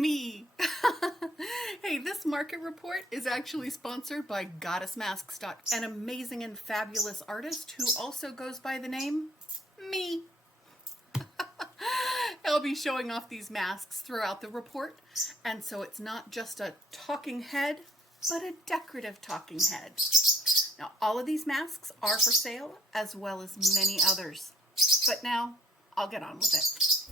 me. Hey, this market report is actually sponsored by Goddess Masks, an amazing and fabulous artist who also goes by the name me. I'll be showing off these masks throughout the report, and so it's not just a talking head, but a decorative talking head. Now, all of these masks are for sale, as well as many others. But now, I'll get on with it.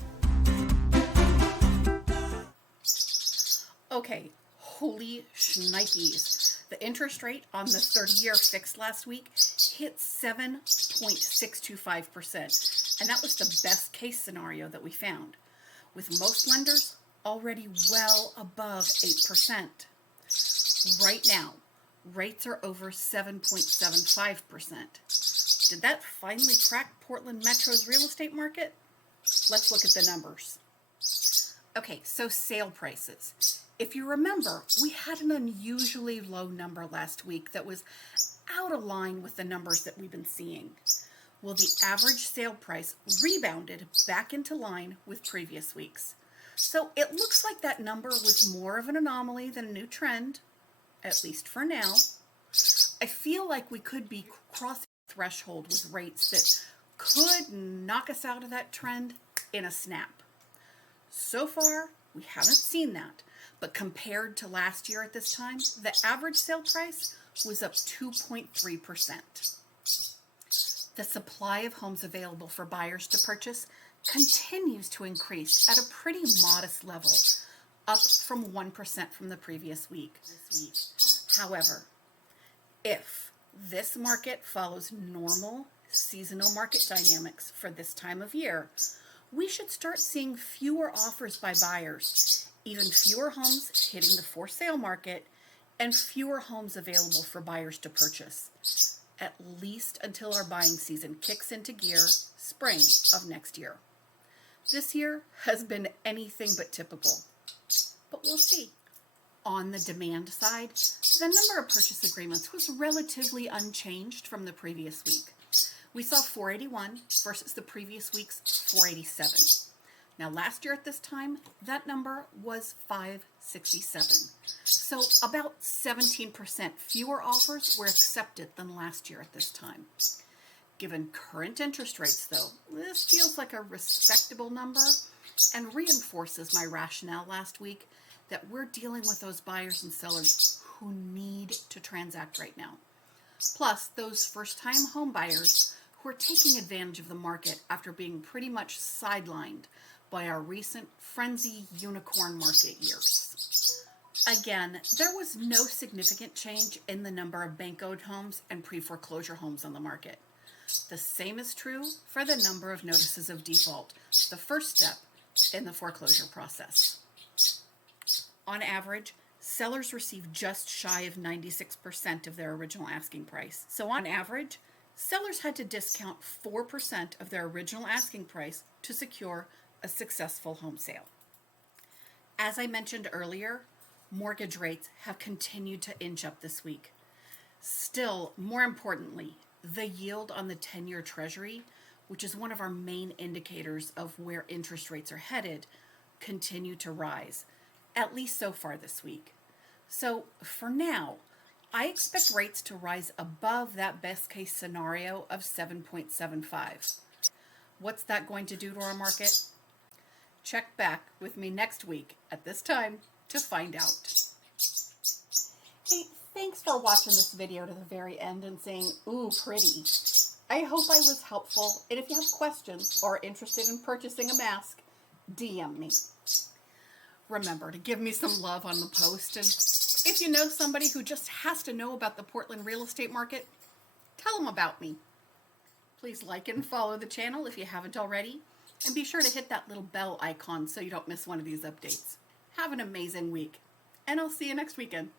Okay, holy shnikes. The interest rate on the 30-year fixed last week hit 7.625%, and that was the best case scenario that we found, with most lenders already well above 8%. Right now, rates are over 7.75%. Did that finally crack Portland Metro's real estate market? Let's look at the numbers. Okay, so sale prices. If you remember, we had an unusually low number last week that was out of line with the numbers that we've been seeing. Well, the average sale price rebounded back into line with previous weeks. So it looks like that number was more of an anomaly than a new trend, at least for now. I feel like we could be crossing a threshold with rates that could knock us out of that trend in a snap. So far, we haven't seen that, but compared to last year at this time, the average sale price was up 2.3%. The supply of homes available for buyers to purchase continues to increase at a pretty modest level, up from 1% from the previous week. However, if this market follows normal seasonal market dynamics for this time of year, we should start seeing fewer offers by buyers, even fewer homes hitting the for sale market, and fewer homes available for buyers to purchase, at least until our buying season kicks into gear spring of next year. This year has been anything but typical, but we'll see. On the demand side, the number of purchase agreements was relatively unchanged from the previous week. We saw 481 versus the previous week's 487. Now, last year at this time, that number was 567. So about 17% fewer offers were accepted than last year at this time. Given current interest rates, though, this feels like a respectable number and reinforces my rationale last week that we're dealing with those buyers and sellers who need to transact right now. Plus, those first-time home buyers who are taking advantage of the market after being pretty much sidelined by our recent frenzy unicorn market years. Again, there was no significant change in the number of bank-owned homes and pre-foreclosure homes on the market. The same is true for the number of notices of default, the first step in the foreclosure process. On average, sellers receive just shy of 96% of their original asking price. So on average, sellers had to discount 4% of their original asking price to secure a successful home sale. As I mentioned earlier, mortgage rates have continued to inch up this week. Still, more importantly, the yield on the 10-year Treasury, which is one of our main indicators of where interest rates are headed, continue to rise, at least so far this week. So for now, I expect rates to rise above that best case scenario of 7.75. What's that going to do to our market? Check back with me next week at this time to find out. Hey, thanks for watching this video to the very end and saying, ooh, pretty. I hope I was helpful, and if you have questions or are interested in purchasing a mask, DM me. Remember to give me some love on the post, and if you know somebody who just has to know about the Portland real estate market, tell them about me. Please like and follow the channel if you haven't already, and be sure to hit that little bell icon so you don't miss one of these updates. Have an amazing week, and I'll see you next weekend.